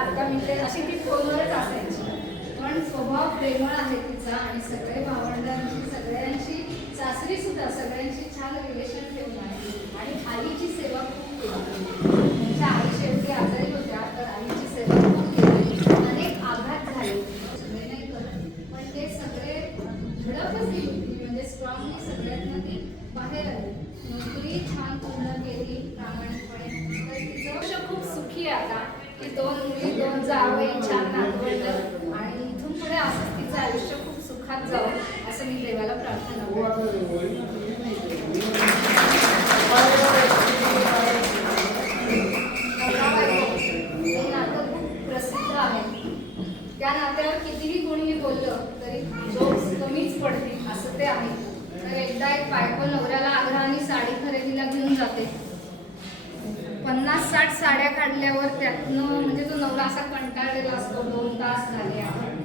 अर्धा मिनिटे अशी ती फोनवरच असायची. पण स्वभाव प्रेमळ आहे तिचा आणि सगळे भावंडांची सगळ्यांशी सासरी सुद्धा सगळ्यांशी छान रिलेशन ठेवून आहे. आणि आईची सेवा खूप केली. त्यांच्या आई शेवटी आजारी होत्या तर आईची सेवा खूप केली. अनेक आघात झाले, सगळे नाही करत पण ते सगळे धडकच दिली होती. म्हणजे स्ट्रॉंगली सगळ्यांना ती बाहेर आली. नोकरी छान पूर्ण केली प्रामाणिकपणे. तर तिचं आयुष्य खूप सुखी आहे आता की 2 मुली 2 जावई छान नातवंड आणि इथून पुढे असंच तिचं आयुष्य खूप सुखात जावं असं मी देवाला प्रार्थना करते. हे नातं खूप प्रसिद्ध आहे. त्या नात्यावर कितीही कोणीही बोललं तरी जोक्स कमीच पडतील असं ते आहे. तर एकदा एक बायको नवऱ्याला आग्रहाने साडी खरेदीला घेऊन जाते. 50-60 साड्या काढल्यावर त्यातनं म्हणजे तो नवरा असा कंटाळलेला असतो. 2 तास झाले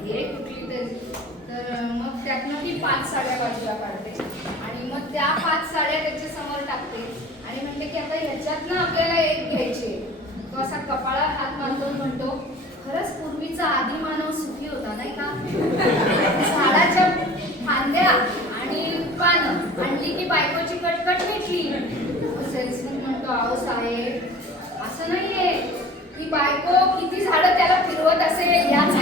हे कुठली तरी. तर मग त्यातनं ती 5 साड्या बाजूला काढते आणि मग त्या 5 साड्या त्याच्या समोर टाकते आणि म्हणते की आता ह्याच्यातनं आपल्याला एक घ्यायची. तो असा कपाळावर हात मारतो म्हणतो, खरंच पूर्वीचा आदी मानव सुखी होता नाही का? झाडाच्या फांद्या आणि पानं आणली की बायकोची कटकट मिटली. सेल्समन म्हणतो, अहो साहेब असं नाहीये, ही बायको किती झाडं त्याला फिरवत असेल याच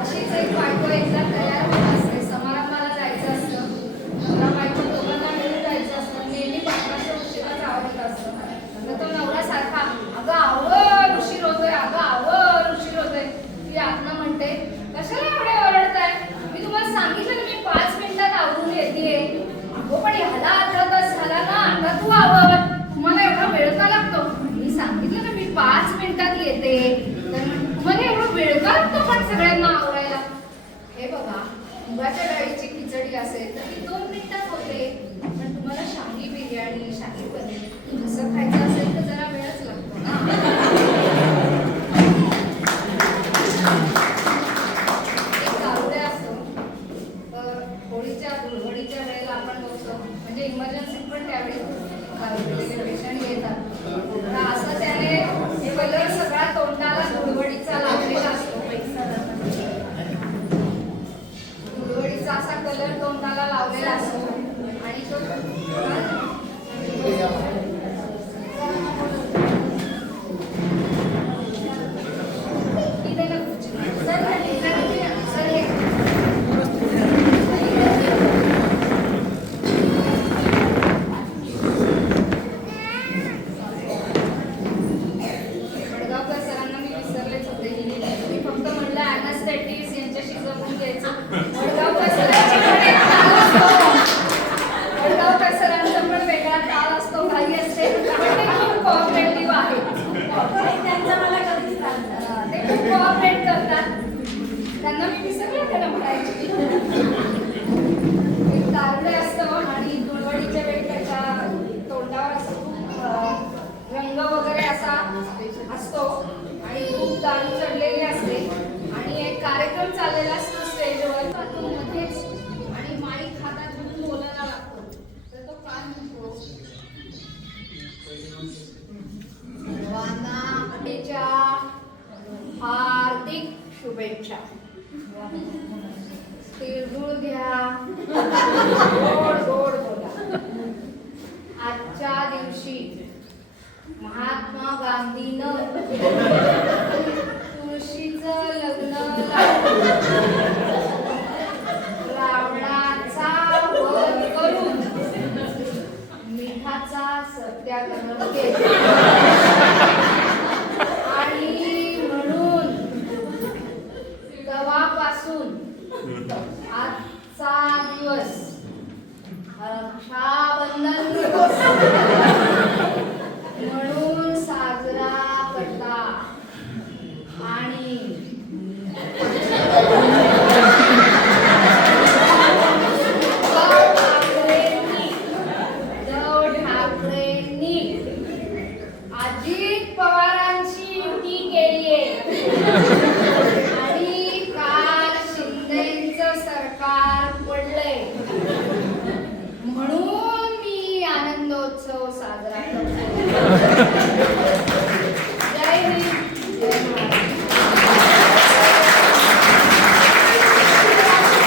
अशीच एक बायको एकदा तयार होत असते. समारंभाला जायचं असतं. नवरा बायको दोघांना मिळून जायचं असतं. नेहमी बायकाच्या उशिराच आवडत असतं. तर तो नवरा सारखा अगं आवर उशीर होतोय, अगं आवर उशीर होतोय. ती आत्मा म्हणते, कशाला एवढे ओरडताय? मी तुम्हाला सांगितलं ना मी 5 मिनिटात आवरून येते. अगो पण ह्याला अर्धा तास झाला ना, आता तू आवर. तुम्हाला एवढा वेळ का लागतो? मी सांगितलं ना मी 5 मिनिटात येते. तर तुम्हाला एवढा वेळ का लागतो पण सगळ्यांना आवरायला? हे बघा, मुगाच्या डाळीची खिचडी असेल तर ती 2 मिनिटात होते. पण तुम्हाला शाही बिर्याणी, शाही पनीर असं खायचं असेल तर जरा वेळच लागतो ना. होळीच्या वेळेला आपण बघतो म्हणजे इमर्जन्सीत पण त्यावेळी पेशंट येतात. तर असं त्याने कलर सगळा तोंडाला धुळवडीचा लावलेला असतो. धुळवडीचा असा कलर तोंडाला लावलेला असतो आणि तो त्यांना मी विसरले त्याला म्हणायची. दारुडे असतो आणि धुळवडीच्या वेळी त्याच्या तोंडावर रंग वगैरे असा असतो आणि खूप दारू चढलेली असते आणि एक कार्यक्रम चाललेला असतो स्टेजवर. तो मध्येच आणि माईक हातात घेऊन बोलायला लागतो. तर तो काय म्हणतो, सर्वांना हळदीच्या हार्दिक शुभेच्छा. तिळगुळ घ्या, गोड गोड बोला. आजच्या दिवशी महात्मा गांधीनं तुळशीचं लग्न रावणाचा वध करून मिठाचा सत्याग्रह केला आणि म्हणून तेव्हापासून आजचा दिवस